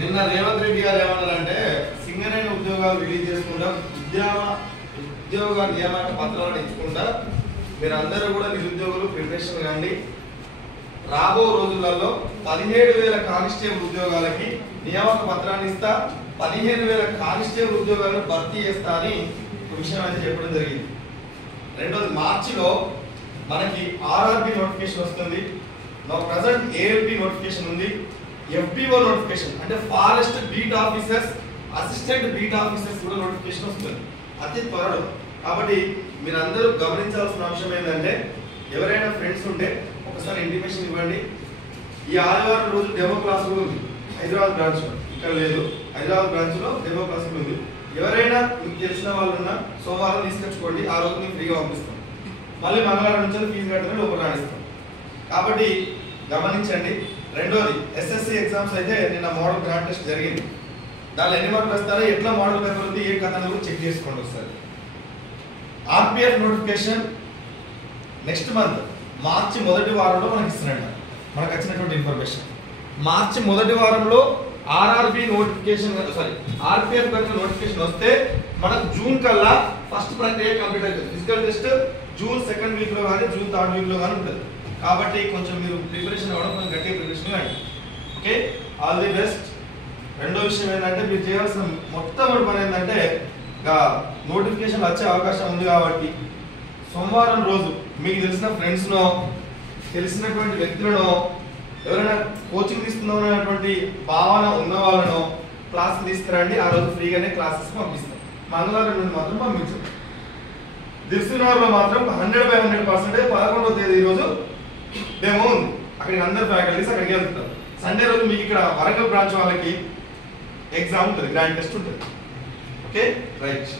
నిన్న రేవంత్ రెడ్డి గారు ఏమన్నారంటే సింగరేణి ఉద్యోగాలు రిలీజ్ చేసుకుంటా ఉద్యోగ నియామక పత్రాలను ఇచ్చుకుంటా మీరందరూ కూడా నిరుద్యోగులు ప్రిపరేషన్ కండి. రాబో రోజులలో 17,000 కానిస్టేబుల్ ఉద్యోగాలకి నియామక పత్రాన్ని ఇస్తా, 15,000 కానిస్టేబుల్ ఉద్యోగాలను భర్తీ చేస్తా అని విషయం అయితే చెప్పడం జరిగింది. రెండోది మార్చిలో మనకి ఆర్ఆర్బి నోటిఫికేషన్ వస్తుంది. నా ప్రజెంట్ ఏఎల్పి నోటిఫికేషన్ ఉంది. ఎఫ్పిఓ నోటిఫికేషన్ అంటే forest beat officers, assistant beat officers కూడా నోటిఫికేషన్ వస్తుంది అతి త్వరలో. కాబట్టి మీరందరూ గమనించాల్సిన అంశం ఏంటంటే ఎవరైనా ఫ్రెండ్స్ ఉంటే ఒకసారి ఇంటిమేషన్ ఇవ్వండి. ఈ ఆదివారం రోజు డెమో క్లాస్ కూడా ఉంది హైదరాబాద్ బ్రాంచ్ లో, ఇక్కడ లేదు హైదరాబాద్ బ్రాంచ్ లో డెమో క్లాస్ కూడా ఉంది. ఎవరైనా మీకు తెలిసిన వాళ్ళు ఉన్నా సోమవారం తీసుకొచ్చుకోండి, ఆ రోజు మేము ఫ్రీగా పంపిస్తాం. మళ్ళీ మంగళవారం నుంచి ఫీజు కట్టడం లోపల రాణిస్తాం. కాబట్టి గమనించండి. రెండోది ఎస్ఎస్సి ఎగ్జామ్స్ అయితే నిన్న మోడల్ గ్రాండ్ టెస్ట్ జరిగింది. దానిలో ఎన్ని మార్కులు వస్తారో, ఎట్లా మోడల్ పేపర్ ఉంది, ఏ కథ కూడా చెక్ చేసుకోండి ఒకసారి. ఆర్పిఎఫ్ నోటిఫికేషన్ నెక్స్ట్ మంత్ మార్చి మొదటి వారంలో మనకి ఇస్తున్నట్టు మనకు వచ్చినటువంటి ఇన్ఫర్మేషన్. మార్చి మొదటి వారంలో ఆర్ఆర్బి నోటిఫికేషన్ ఆర్పిఎఫ్ కనుక నోటిఫికేషన్ వస్తే మనకు జూన్ కల్లా ఫస్ట్ ప్రక్రియ కంప్లీట్ అవుతుంది. Physical test June 2nd week లో కానీ జూన్ 3rd వీక్ లో కానీ ఉంటుంది. కాబట్టి కొంచెం మీరు ప్రిపరేషన్ అవ్వడం కొంచెం గట్టిగా ప్రిపరేషన్ కానీ. Okay, all the best. రెండో విషయం ఏంటంటే మీరు చేయాల్సిన మొట్టమొదటి పని ఏంటంటే నోటిఫికేషన్ వచ్చే అవకాశం ఉంది కాబట్టి సోమవారం రోజు మీకు తెలిసిన ఫ్రెండ్స్నో తెలిసినటువంటి వ్యక్తులను ఎవరైనా కోచింగ్ తీసుకుందామనేటువంటి భావన ఉన్న వాళ్ళను క్లాస్ తీసుకురండి. ఆ రోజు ఫ్రీగానే క్లాసెస్ పంపిస్తాం. మంగళవారం నుండి మాత్రం పంపించండి. దిల్సునగర్లో మాత్రం 100% 11వ తేదీ రోజు డెమో ఉంది. అక్కడికి అందరు ఫ్యాకల్టీస్ అక్కడికి వెళ్తుంటారు. సండే రోజు మీకు ఇక్కడ వరంగల్ బ్రాంచ్ వాళ్ళకి ఎగ్జామ్ ఉంటుంది, గ్రాండ్ టెస్ట్ ఉంటుంది. Okay right.